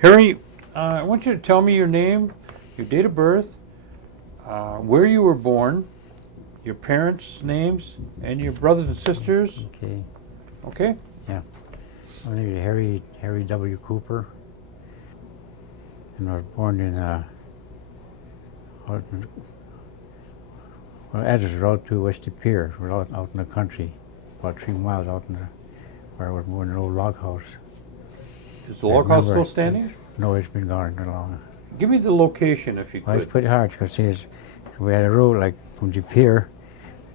Harry, I want you to tell me your name, your date of birth, where you were born, your parents' names, and your brothers and sisters. Okay. Okay? Yeah. My name is Harry W. Cooper, and I was born in address is out to West Pier. We're out in the country, about 3 miles out in where I was born in an old log house. Is the log house still standing? No, it's been gone too long. Give me the location if you Well, could. it's pretty hard because we had a road like from the pier.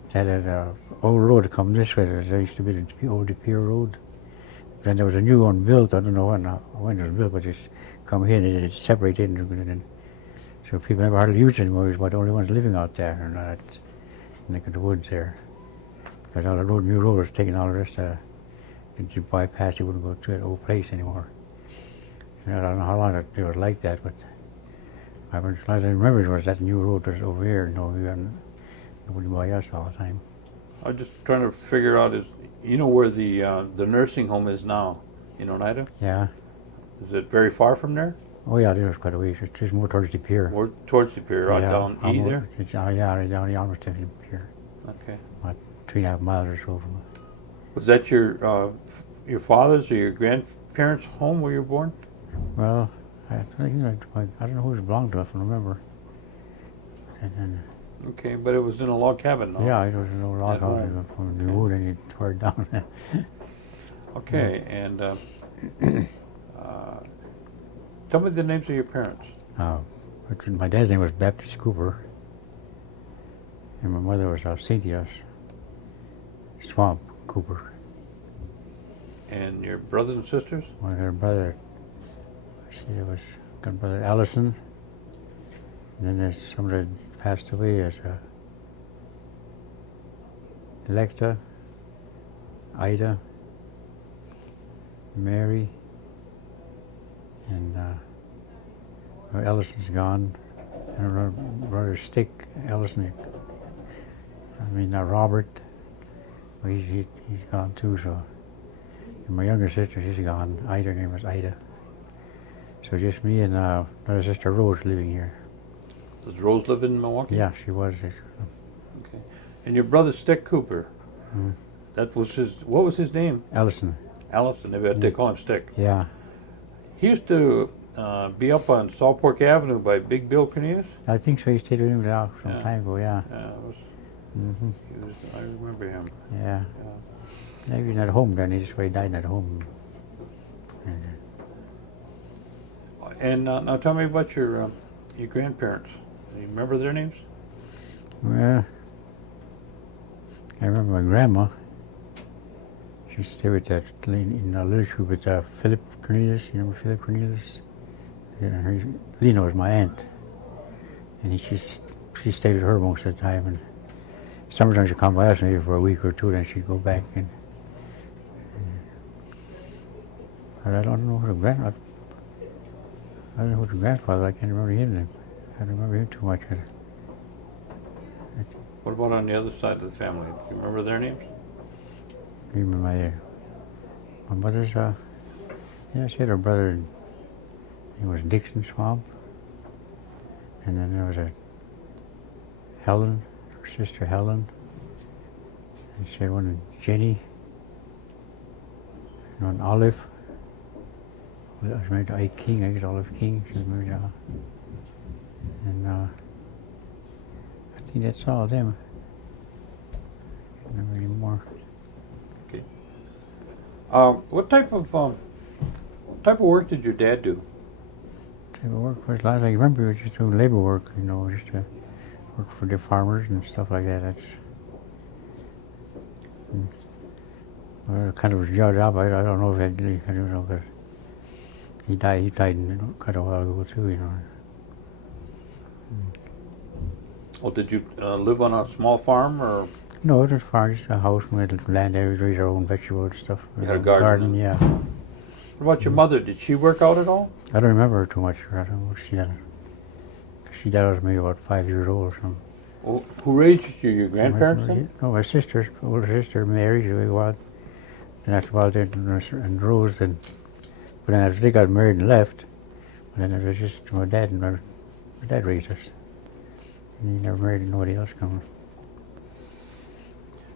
It had an old road to come this way. There used to be the old Pier Road. Then there was a new one built. I don't know when it was built, but it's come here and it's separated. So people never hardly use it anymore. It's about the only ones living out there and that neck of the woods there. Because all the new road was taking all the rest of you bypass, you wouldn't go to that old place anymore. And I don't know how long it was like that, but I remember it was that new road was over here, and nobody by us all the time. I'm just trying to figure out where the nursing home is now in Oneida? Yeah. Is it very far from there? Oh yeah, there's quite a ways. It's just more towards the pier. More towards the pier, right down E there? Yeah, right down the almost to the pier. Okay. About 3.5 miles or so from it. Was that your father's or your grandparents' home where you were born? Well, I don't know who it belonged to. I don't remember. Okay, but it was in a log cabin, though. Yeah, it was an old log house from the wood, and you tore it down. Okay, and tell me the names of your parents. My dad's name was Baptist Cooper, and my mother was Cynthia Swamp Cooper. And your brothers and sisters? My brother, got brother Allison, and then there's somebody that passed away as Electa, Ida, Mary, and Ellison's gone. And her brother Stick Ellison, Robert, well, he's gone too, so. And my younger sister, she's gone. Her name was Ida. So just me and my sister Rose living here. Does Rose live in Milwaukee? Yeah, she was. Okay. And your brother Stick Cooper, what was his name? Allison. Allison, they call him Stick. Yeah. He used to be up on Salt Fork Avenue by Big Bill Cornelius? I think so. He stayed with him now some time ago, yeah. Yeah, I remember him. Yeah. Yeah, he was at home then. He just died at home. And now tell me about your grandparents. Do you remember their names? Well, I remember my grandma. She stayed with in Little Shoe with Philip Cornelius. You remember Philip Cornelius? Yeah, Lena was my aunt. And she stayed with her most of the time. And sometimes she'd come by us maybe for a week or two, then she'd go back. I don't know who the grandfather. I can't remember his name. I don't remember him too much. What about on the other side of the family? Do you remember their names? My mother's, she had a brother, he was Dixon Swamp. And then there was a Helen, her sister Helen. And she had one Jenny, and one Olive. She was married to Ike King, I guess Olive King. She was married to, and I think that's all of them. I don't remember anymore. Okay. What type of work did your dad do? Type of work was last I remember, he was just doing labor work, just to work for the farmers and stuff like that. That's kind of his job. I don't know if that really kind of, because he died quite a while ago too, Well, did you live on a small farm or? No, it was farm, just a house. We had land there, we raised our own vegetables and stuff. You had a garden? Yeah. What about your mother? Did she work out at all? I don't remember her too much. I don't know what she did. She died, I was maybe about 5 years old or something. Well, who raised you? Your grandparents? Then? No, my sister, older sister, Mary, she was. Then after a while, and Rose, but then after they got married and left, And then it was just my dad and my dad raised us. And he never married nobody else coming.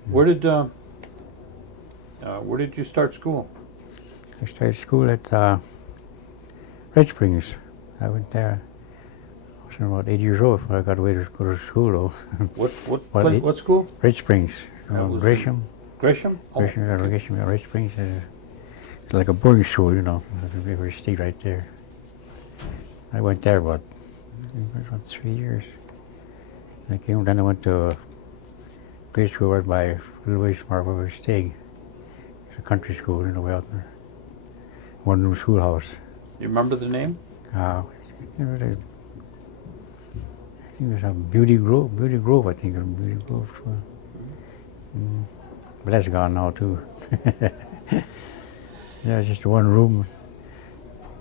Where did you start school? I started school at Red Springs. I went there. I was about 8 years old before I got away to go to school, though. What school? Red Springs. That was Gresham. Gresham? Oh, Gresham, okay. Gresham, yeah, Red Springs. It's like a boarding school, you know. We stayed right there. I went there about 3 years. And I came, then I went to grade school right by a little ways from where we were staying. It's a country school, you know, way out there. One room schoolhouse. You remember the name? You know, I think it was a Beauty Grove, I think, or Beauty Grove. But that's gone now too. Yeah, it's just one room,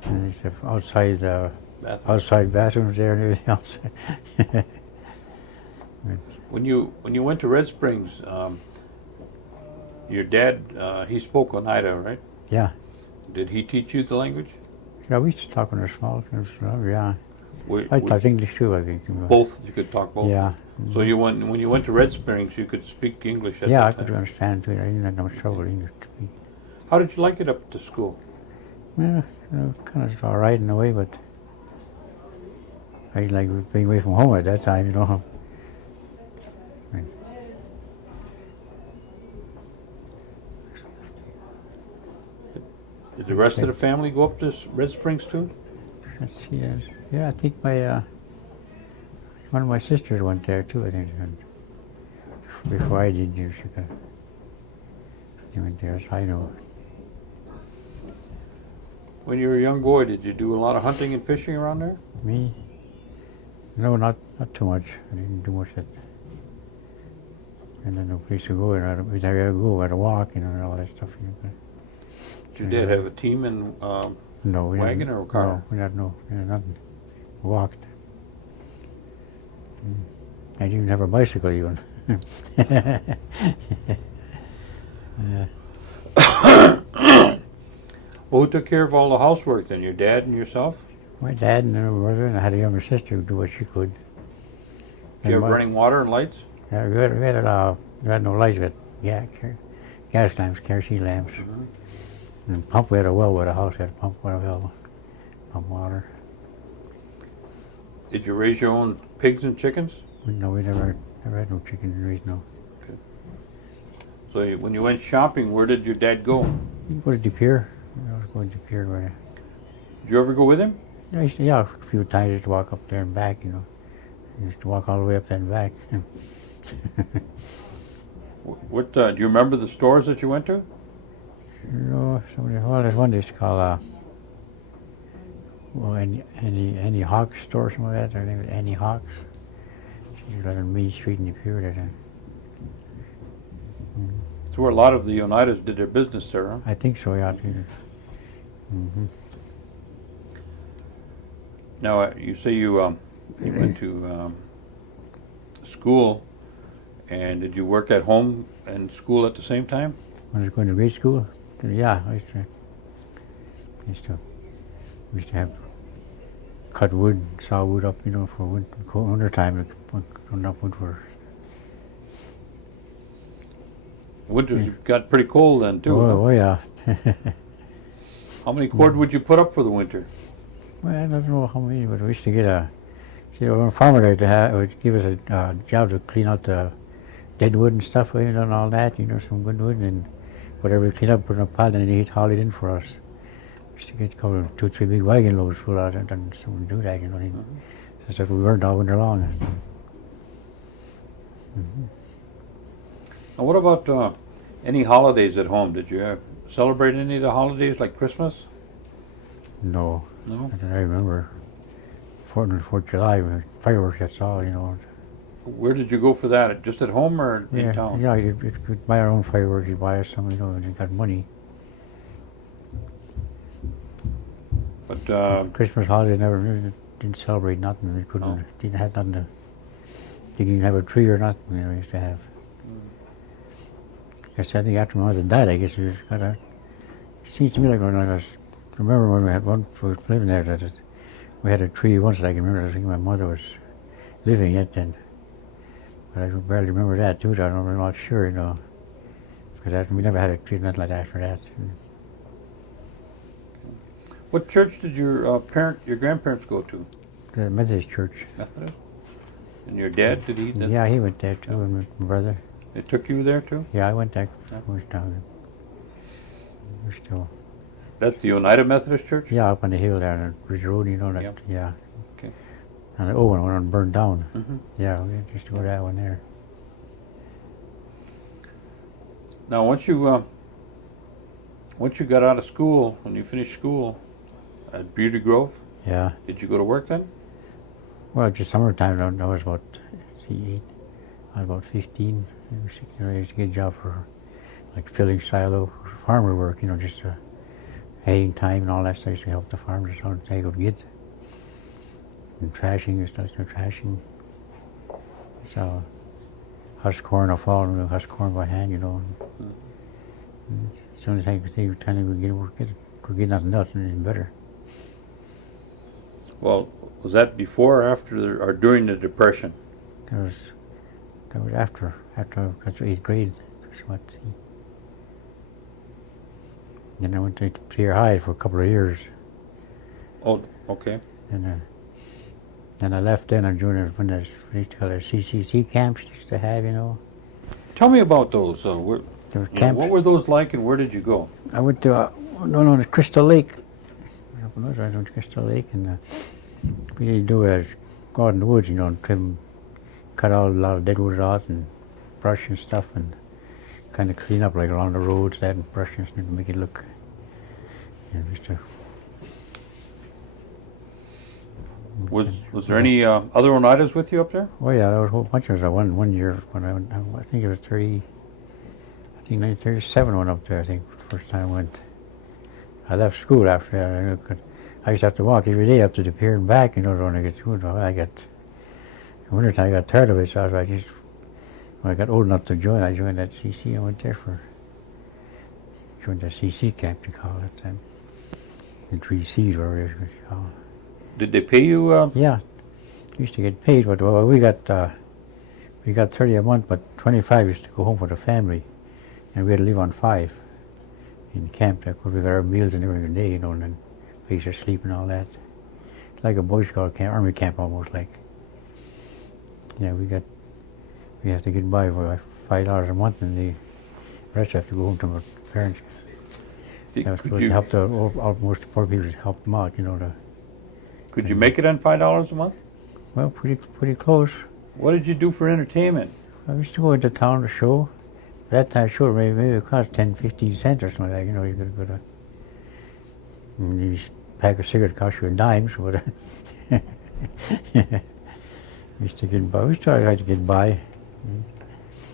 and it's outside outside bathrooms there and everything else. When you went to Red Springs, your dad he spoke Oneida, right? Yeah, Did he teach you the language? yeah, we used to talk when we were small. Yeah, Were- I were- talked English too, I think. Both, you could talk both. Yeah. So when you went to Red Springs, you could speak English at Yeah, I that could time. understand too. I didn't have much trouble with English to speak. How did you like it up to school? Yeah, kind of all right in a way, but I didn't like being away from home at that time, you know. Did the rest of the family go up to Red Springs too? Let's see. Yeah, I think my one of my sisters went there too. I think and before I did, she went there. So I know. When you were a young boy, did you do a lot of hunting and fishing around there? Me? No, not too much. I didn't do much. And then no place to go. And I had to go. I had to walk, you know, and all that stuff. You know. Did your dad have a team and No, we wagon didn't. or a car? No, we had nothing. We walked. I didn't even have a bicycle even. Yeah. Who took care of all the housework then? Your dad and yourself? My dad and my brother, and I had a younger sister who do what she could. Did you have running water and lights? Yeah, we had no lights, but gas lamps, kerosene lamps. And pump, we had a well with a house, we had a pump with a well, pump water. Did you raise your own pigs and chickens? No, we never had no chicken to raise, no. So when you went shopping, where did your dad go? You go to De Pere. I was going to De Pere. Did you ever go with him? Yeah, a few times just to walk up there and back, you know. I used to walk all the way up there and back. What do you remember the stores that you went to? You know, there's one they used to call, Annie Hawks store or something like that. Her name was Annie Hawks. She's right on Main Street in De Pere there. It's where a lot of the Oneidas did their business there, huh? I think so, yeah. Mm-hmm. Now, you say you went to school, and did you work at home and school at the same time? When I was going to grade school, yeah, I used to have cut wood, saw wood up, you know, for winter time, enough wood for. Winters got pretty cold then too. huh? Oh yeah. How many cord would you put up for the winter? Well, I don't know how many, but we used to get a farmer there would give us a job to clean out the dead wood and stuff, you know, and all that, you know, some good wood, and whatever we clean up, put in a pile, and he'd haul it in for us. We used to get a couple of 2 or 3 big wagon loads full out, and someone do that, you know. That's what we worked all winter long. Now, what about any holidays at home? Did you celebrate any of the holidays like Christmas? No, No. I remember 4th of July, fireworks, that's all, you know. Where did you go for that? Just at home or in town? Yeah, you'd buy our own fireworks, you'd buy us some, you know, and you got money. But Christmas holiday didn't celebrate nothing. We couldn't, didn't have nothing to, didn't have a tree or nothing, you know, we used to have. I think after my mother died, I guess we just got a, it seems to me like when I remember when we was living there, that We had a tree once that I can remember. I think my mother was living yet then. But I barely remember that too. I'm not sure, you know. Because we never had a tree, nothing like that after that. What church did your grandparents go to? The Methodist church. Methodist? And your dad, did he then? Yeah, he went there too, and my brother. They took you there too? Yeah, I went there. Yeah. I was down. We're still. That's the Oneida Methodist Church? Yeah, up on the hill there on Ridge Road, you know that. Yep. Yeah. Okay. And the old one burned down. Mm-hmm. Yeah, we just go that one there. Now, once you got out of school, when you finished school at Beauty Grove, Yeah. did you go to work then? Well, just summertime, I was about, I was about 15, maybe 16. I used to get a job for like filling silo, farmer work, you know, just haying time and all that stuff. I used to help the farmers out they could get. And trashing and stuff, trashing. So, husk corn or fall, and husk corn by hand, you know. And as soon as I could see, time could get nothing else, and better. Well, was that before or after or during the Depression? That was after I got to 8th grade. See. Then I went to Clear High for a couple of years. Oh, okay. And then I left then and joined when they used to call it CCC camps they used to have, you know. Tell me about those. There were What were those like, and where did you go? I went to the Crystal Lake. I went to Crystal Lake, and we used to go out in the woods, you know, and cut out a lot of dead wood off and brush and stuff, and kind of clean up like along the roads, that and brush and stuff to make it look. You know, just to, Was there any other Oneidas with you up there? oh yeah, there was a whole bunch of us. One year when I went, I think it was 1937 I went up there, I think, first time I went. I left school after that. I used to have to walk every day up to the pier and back, you know, when I get through it. In wintertime, I got tired of it, so when I got old enough to join, I joined that CC. I went there joined the CC camp, you call it then. The 3Cs, whatever it is what you call it. Did they pay you? Yeah, used to get paid, but we got 30 a month, but 25 used to go home for the family, and we had to live on 5 in camp. Because we got our meals and every day, you know, and then place to sleep and all that. Like a Boy Scout camp, Army camp almost like. Yeah, we have to get by for like $5 a month, and the rest have to go home to our parents. That was supposed to help most poor people, help them out, you know. Could you make it on $5 a month? Well, pretty close. What did you do for entertainment? I used to go into town to show. At that time, sure, maybe it cost 10, 15 cents or something like that. You know, you could go to. And each pack of cigarettes cost you a dime, so used to get by. We tried to get by. Do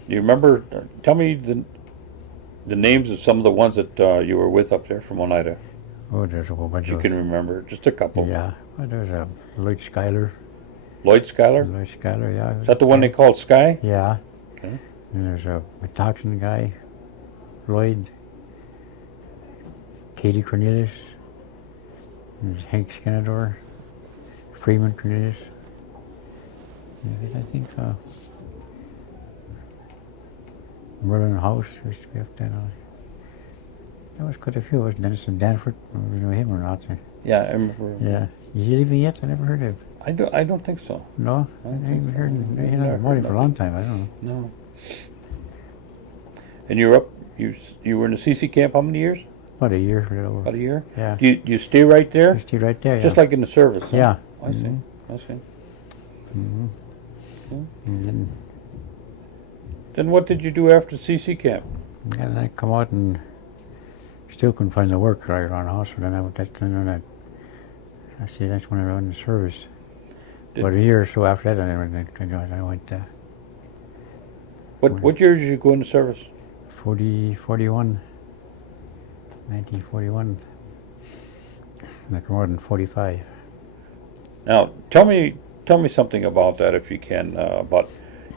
you remember? Tell me the names of some of the ones that you were with up there from Oneida. Oh, there's a whole bunch You of. can remember just a couple. Yeah, well, there's Lloyd Schuyler. Lloyd Schuyler. Lloyd Schuyler, yeah. Is that the one they called Sky? Yeah. Okay. And there's a Metoxen guy, Lloyd, Katie Cornelius, and there's Hank Skenador, Freeman Cornelius. Yeah, I think Merlin House used to be up there now. There was quite a few. Was Dennis and Danford? You know him or not? Yeah, I remember. Yeah. Is he living yet? I never heard of him. I don't think so. No? I I don't haven't think heard so. him. He Never hasn't been heard for a long time. I don't know. No. And you were up. You were in the CC camp how many years? About a year. About a year. Yeah. Do you stay right there? Just right there, Just yeah. like in the service. Huh? Yeah. I see. I see. Mm-hmm. Okay. And Then what did you do after CC camp? then I come out and still couldn't find the work right around the house. So then I went. That's when I see. That's when I went in the service. About a year or so after that, I went. What year did you go into service? 1941. And I come out in 45. Now tell me something about that if you can. About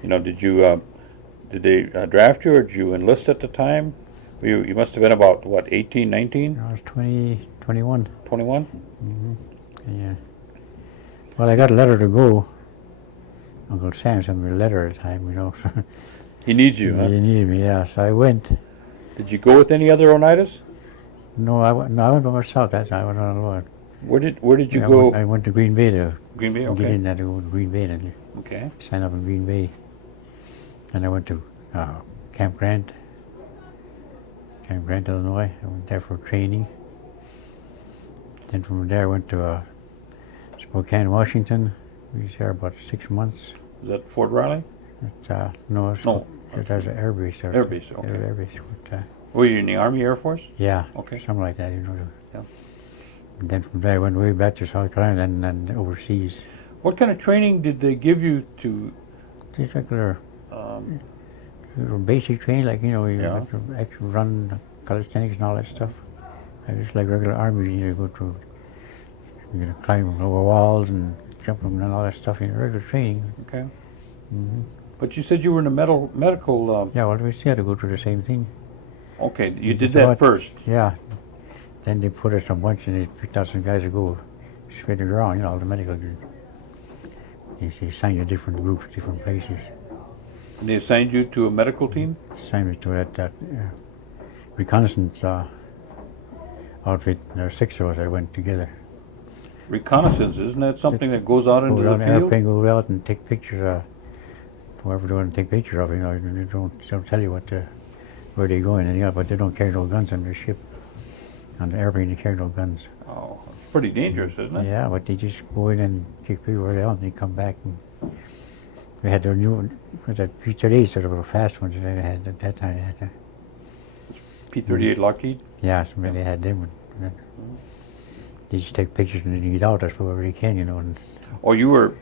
did they draft you or did you enlist at the time? You must have been about what 18, 19? I was 21. 21? Mm-hmm. Yeah. Well, I got a letter to go. Uncle Sam sent me a letter at the time, you know. He needs you, huh? He needed me, yeah. So I went. Did you go with any other Oneidas? No, I went by myself that time. I went on alone. Where did you Yeah, go? I went to Green Bay to Green Bay, get okay. in there to go to Green Bay and Okay. sign up in Green Bay. And I went to Camp Grant, Illinois. I went there for training. Then from there I went to Spokane, Washington. We was there about 6 months. Is that Fort Riley? No, it's No. there's an air base there. Air base, okay. Air base. But, Were you in the Army, Air Force? yeah, Okay. something like that, you know. Yeah. And then from there I went way back to South Carolina and then overseas. What kind of training did they give you to? Just regular Um, basic training, like, you know, you Yeah. have to actually run calisthenics and all that stuff. I just like regular army, you go to, you know, climb over walls and jump them and all that stuff, you know, regular training. okay. Hmm. But you said you were in the medical. Yeah, well, we still had to go through the same thing. Okay, you Is did it that what? first. Yeah. Then they put us a bunch and they picked out some guys to go spread it around, you know, all the medical. They assigned you different groups, different places. And they assigned you to a medical team. Assigned me to that reconnaissance outfit. There were 6 of us that went together. Reconnaissance, isn't that something that goes out into Go the down the field? airplane, go out and take pictures. Whoever they want to take pictures of, you know, they don't tell you where they're going, and, you know, but they don't carry no guns on their ship. On the airplane, they carry no guns. Oh, it's pretty dangerous, isn't it? Yeah, but they just go in and kick people where they want, and they come back. And we had their new, that P-38, sort of a fast ones that they had at that time. They had P-38 Lockheed. yeah, somebody had them. And they just take pictures and then get out, I suppose, wherever they can, you know. And Oh, you were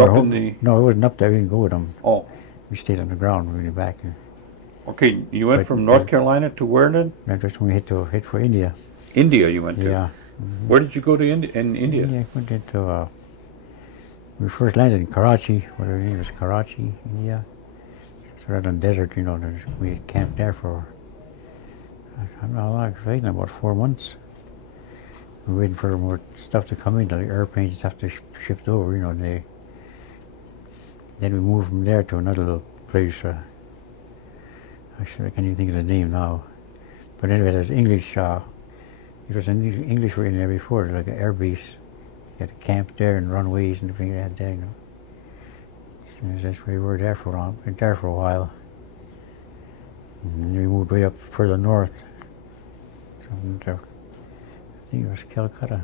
up in the. No, it wasn't up there. We didn't go with them. Oh, We stayed on the ground when we went back. okay. You went But- from North Carolina to where then? That was when we hit for India. India. You went to. Yeah. Where did you go to in India? Yeah, went into. We first landed in Karachi, whatever the name was, Karachi, India. So right on the desert, you know. We had camped there for. I don't know how long. I was about 4 months. We were waiting for more stuff to come in, the airplanes and stuff to shipped over, you know. And then we moved from there to another little place. Actually, I can't even think of the name now. But anyway, there's English. It was an English were in there before, like an air base. You had a camp there and runways and everything they had there, you know. So that's where we were there for a while. And then we moved way up further north. So I think it was Calcutta.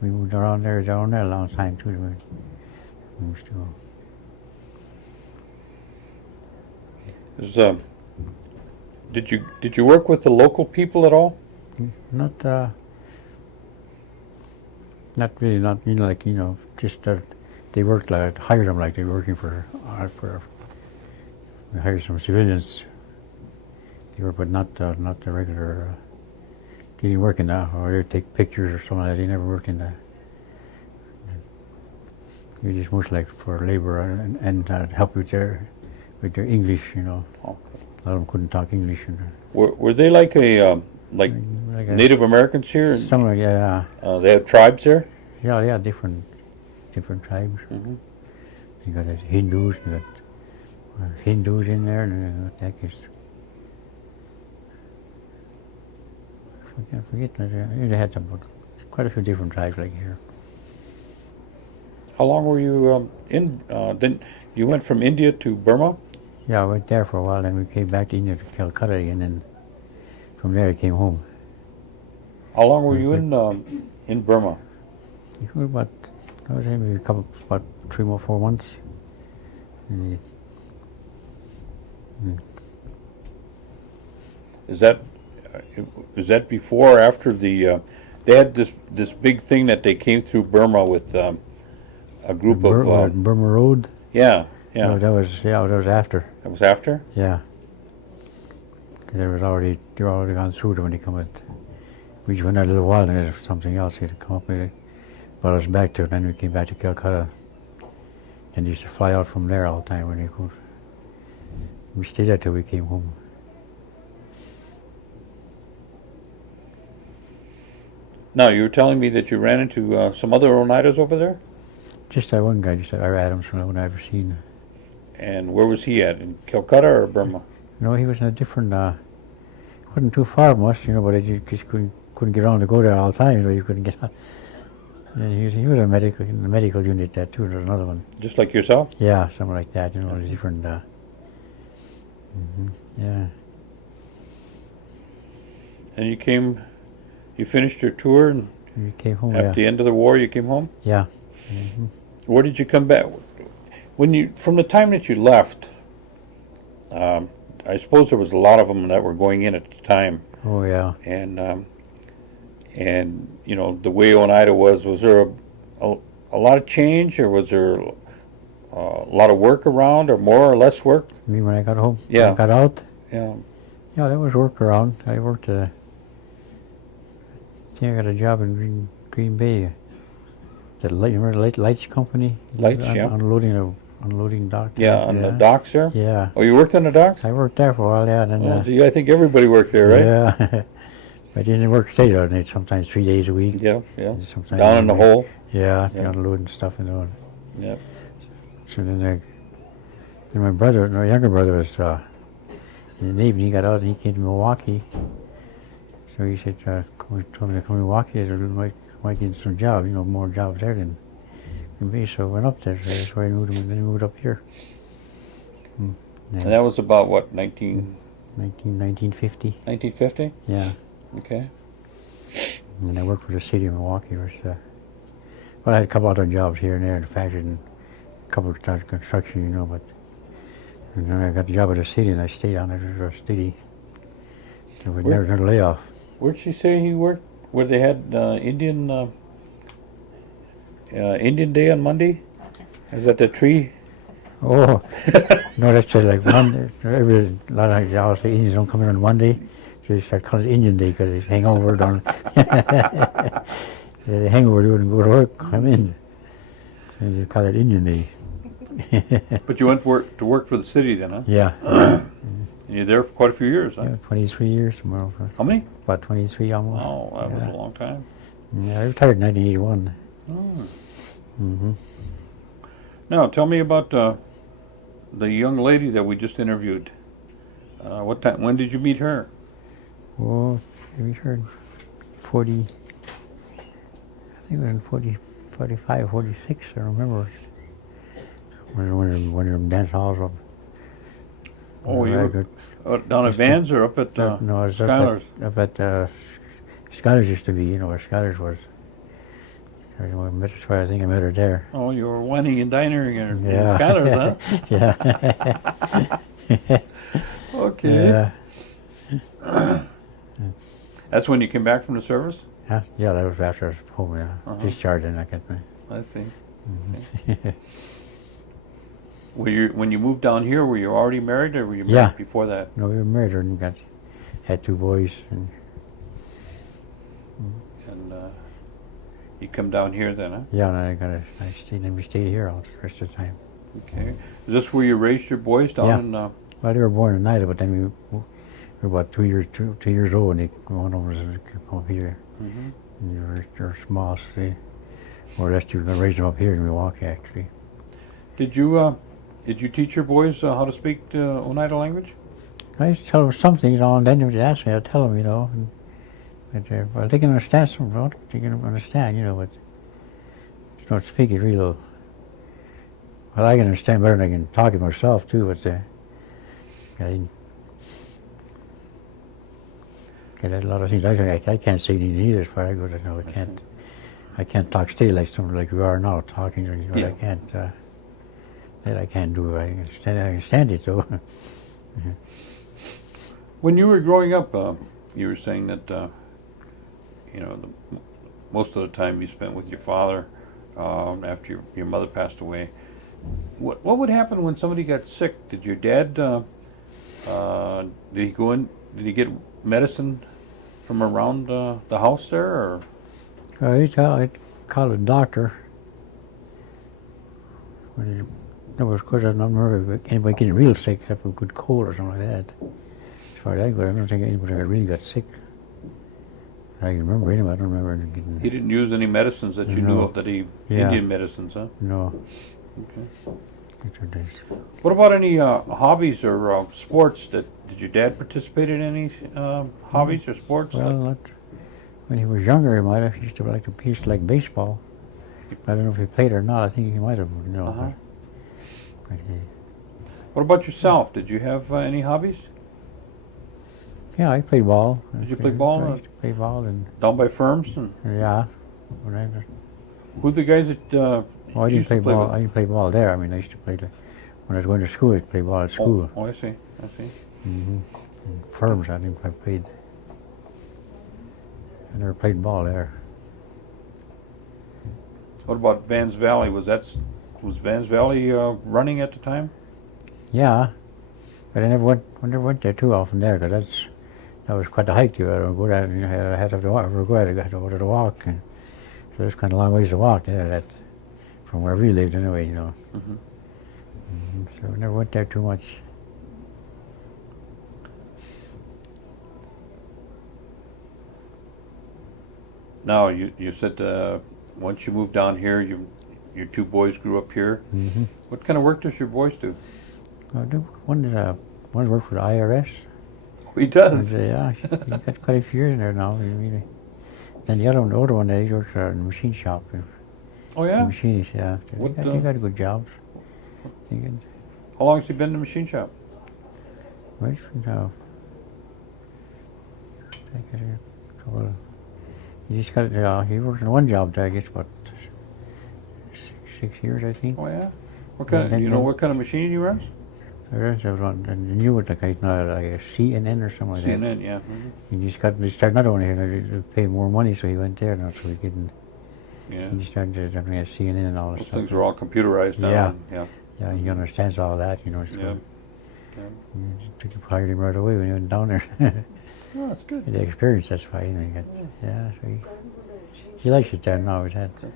We moved around there a long time too. We moved to. Did you work with the local people at all? Not really, not, you know, like, you know, just they worked like, hired them like they were working for we hired some civilians. They were, but not the regular, they didn't work in that, or they'd take pictures or something like that. They never worked in that. They just mostly like for labor and help with their English, you know. Okay. A lot of them couldn't talk English. And, Were they like a like like a- Native Americans here? Some like, yeah, They have tribes there. yeah, different tribes. Mm-hmm. You got Hindus, you got Hindus in there, and what the heck is? I forget. They had quite a few different tribes like here. How long were you in? Then you went from India to Burma. Yeah, I went there for a while, then we came back to India to Calcutta again, and from there I came home. How long were you in Burma? It was about, I was maybe about 3 more, 4 months. Is that before or after the? They had this big thing that they came through Burma with a group of. Burma Road. Yeah. No, that was after. That was after. Yeah. They were already gone through it when they come at. We just went out a little while and there's something else here to come up with it. Brought us back to it, then we came back to Calcutta. And used to fly out from there all the time when they could. We stayed there till we came home. Now you were telling me that you ran into some other Oneidas over there. Just that one guy, just that Adams, from the one I've ever seen. And where was he at? In Calcutta or Burma? No, he was in a different, wasn't too far from us, but I just couldn't get on to go there all the time, you couldn't get on. And he was in the medical unit there too, there's another one. Just like yourself? Yeah, something like that, a different, yeah. And you finished your tour, and You came home, after the end of the war, you came home? yeah. Where did you come back? From the time that you left, I suppose there was a lot of them that were going in at the time. Oh, yeah. And the way Oneida was there a lot of change, or was there a lot of work around, or more or less work? Me when I got home? Yeah. When I got out? Yeah. Yeah, there was work around. I worked I think I got a job in Green Bay. Remember the lights company? Lights, yeah. Unloading docks. Yeah, on the docks there? Yeah. Oh, you worked on the docks? I worked there for a while, yeah. Then, Oh, gee, I think everybody worked there, right? Yeah. I didn't work straight on it, sometimes 3 days a week. Yeah, yeah. Sometimes Down in the hole? Yeah, Yeah. unloading stuff and all. Yep. So then my younger brother was in the Navy, and he got out and he came to Milwaukee. So he said, told me to come to Milwaukee, I might get some jobs, more jobs there than me. So I went up there, so that's why I moved up here. And that was about what, 1950? 1950? Yeah. Okay. And I worked for the city of Milwaukee. I had a couple other jobs here and there in the factory and a couple of jobs of construction, but and then I got the job at the city and I stayed on there for a city. So we never had a layoff. Where'd she say he worked? Where they had Indian Day on Monday? Is that the tree? Oh, no, that's just like Monday. A lot of jobs, the Indians don't come in on Monday, so they start calling it Indian Day because they hang over down. They hang over doing and go to work, come in. So they call it Indian Day. But you went to work for the city then, huh? Yeah. And you're there for quite a few years, huh? Yeah, 23 years tomorrow. How many? About 23 almost. Oh, that was a long time. Yeah, I retired in 1981. Oh. Mm-hmm. Now, tell me about the young lady that we just interviewed. What time? When did you meet her? Well, I returned 40, I think it was in 45, 46, I remember. One of them dance halls up. Oh, you were down at Vans or up at no, it was Skylar's? Up at Skylar's used to be, where Skylar's was. That's why I think I met her there. Oh, you were whining and dining in Yeah. Skylar's, huh? Yeah. Okay. Yeah. That's when you came back from the service? Yeah, that was after I was home, yeah. Uh-huh. Discharged and I got my... I see. When you moved down here, were you already married, or were you married Yeah. before that? No, we were married and had 2 boys. And You come down here then, huh? yeah, and we stayed here all the rest of the time. Okay. Is this where you raised your boys down Yeah. in? Well, they were born in Oneida, but then we were about 2 years old, and one of them was come up here. Mhm. And they were small, so they more or less you were going to raise them up here in Milwaukee, actually. Did you teach your boys how to speak Oneida language? I used to tell them something, and then they would ask me, I'd tell them, well, they can understand some, they can understand, but they don't speak it real. Well, I can understand better than I can talk it myself, too, but I got a lot of things I can't say anything either as far as I go. I can't talk straight like something like we are now talking. Yeah. I can't. That I can't do. I understand it though. When you were growing up, you were saying that most of the time you spent with your father after your mother passed away. What would happen when somebody got sick? Did your dad did he go in? Did he get medicine from around the house there, or? I'd call a doctor. Of course, I don't remember anybody getting real sick except for a good cold or something like that. As far as I go, I don't think anybody really got sick. I remember him. I don't remember getting. He didn't use any medicines that you knew No. of that he, Yeah. Indian medicines, huh? No. Okay. These are days. What about any hobbies or sports did your dad participate in any hobbies or sports? Well, not, when he was younger, he might have. He used to like baseball. I don't know if he played or not. I think he might have. No. Uh-huh. But What about yourself? Did you have any hobbies? yeah, I played ball. Did you play ball? I used to play ball and Down by firms? And yeah. When I, who the guys that well, I you didn't used play to play ball. with? I didn't play ball there. I mean, I used to play when I was going to school. I used to play ball at school. Oh, I see. I see. Mm-hmm. Firms, I think I played. I never played ball there. What about Vans Valley? Was Vans Valley running at the time? Yeah, but I never went there too often there because that was quite a hike to go there. You know, I had to go there. I had to go to the walk, and so it's kind of a long ways to walk there. That from where we lived anyway, you know. Mm-hmm. So I never went there too much. Now you said once you moved down here, your two boys grew up here. Mm-hmm. What kind of work does your boys do? One worked for the IRS. He does. And, yeah, he got quite a few years in there now. Really. Then the older one, he works in the machine shop. Oh yeah. Machinist, yeah. What, They got good jobs. How long has he been in the machine shop? Well, no. I got a couple of, he just got, he worked in one job there, I guess, about 6 years, I think. Oh yeah. What kind? then- Do you know then- what kind of machine he runs? The rest of it, and the new one, like a CNN or something like that. CNN, yeah. Mm-hmm. He started another one here, and they pay more money, so he went there now, so he getting, Yeah. he started looking at CNN and all that Those stuff. things are all computerized now. Yeah. and- yeah. Yeah, he understands all that, you know. So Yeah. you hired him right away when he went down there. Oh, that's good. The experience, that's why, you know, he got, yeah, so he likes it there now, he's had. Do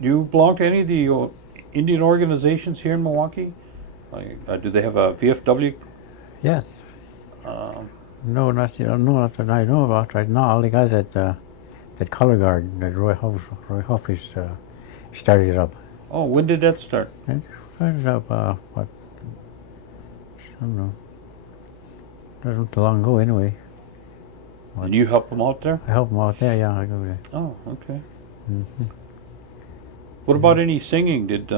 you belong to any of the Indian organizations here in Milwaukee? Like, do they have a VFW? Yeah. No, not that I know about right now. All the guys at that color guard that Roy Huff is started it up. Oh, when did that start? It started up what? I don't know. That wasn't too long ago anyway. And you help them out there? I help them out there. Yeah, I go there. Oh, okay. Mm-hmm. What about any singing? Did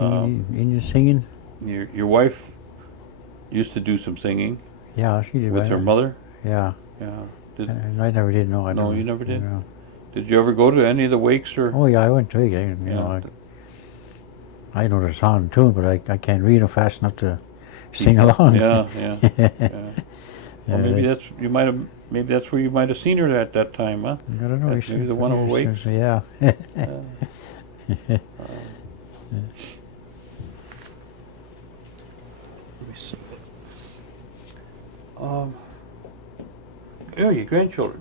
Indian singing? your wife used to do some singing Yeah, she did. with right. her mother? Yeah. Yeah. Did I never did. No, I No, never, you never did? No. Did you ever go to any of the wakes or? Oh yeah, I went to it. You know, I know the song and tune, but I can't read them fast enough to sing along. Yeah, yeah. yeah. Well, maybe they- maybe that's where you might have seen her at that time, huh? I don't know. Maybe the one of Wakes. Yeah. Yeah. Yeah, your grandchildren.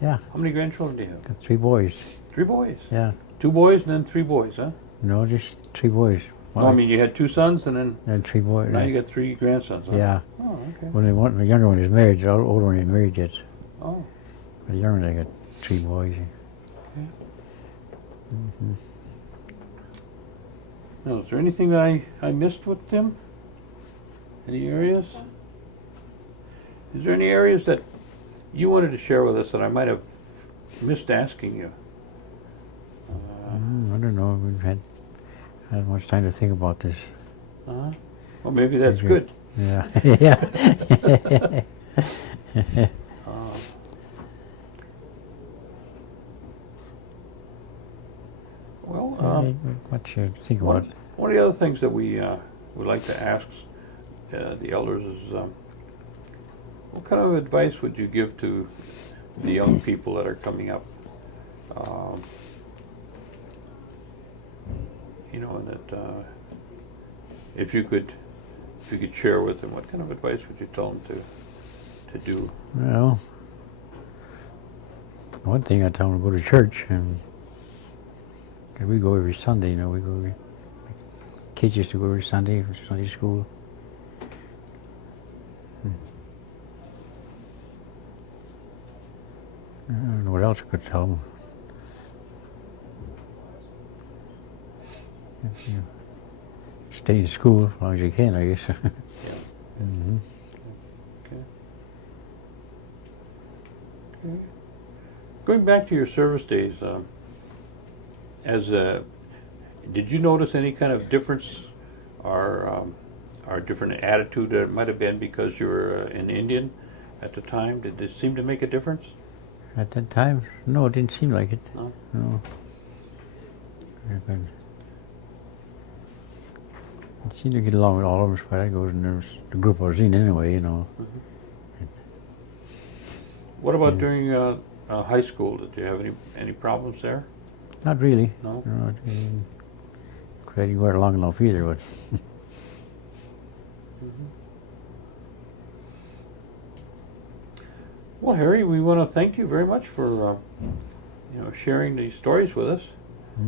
Yeah. How many grandchildren do you have? Got 3 boys. 3 boys. Yeah. 2 boys and then 3 boys, huh? No, just 3 boys. No, I mean you had 2 sons and then And 3 boys. now you got 3 grandsons, huh? Yeah. Oh, okay. When the younger one is married, the older one ain't married yet. Oh, But the younger one, I got 3 boys. okay. Mm-hmm. Now, is there anything that I missed with them? Any areas? Is there any areas that you wanted to share with us that I might have missed asking you? I don't know. We've had much time to think about this. Uh-huh. Well, maybe that's Okay. good. Yeah. Yeah. Well, what you think one, about? one of the other things that we would like to ask the elders is, what kind of advice would you give to the young people that are coming up? You know, that if you could share with them, what kind of advice would you tell them to do? Well, one thing I tell them to go to church, and 'cause we go every Sunday. You know, we go. Kids used to go every Sunday for Sunday school. I don't know what else I could tell them. You stay in school as long as you can, I guess. Hmm. Okay. Okay. Going back to your service days, did you notice any kind of difference or different attitude that it might have been because you were an Indian at the time? Did it seem to make a difference? At that time, no, it didn't seem like it. No? No. I seemed to get along with all of them as far as that goes, and there was the group I was in anyway, you know. Mhm. What about Yeah. during high school? Did you have any problems there? Not really. No? No, I didn't wear it long enough either, but Mhm. Well, Harry, we want to thank you very much for sharing these stories with us.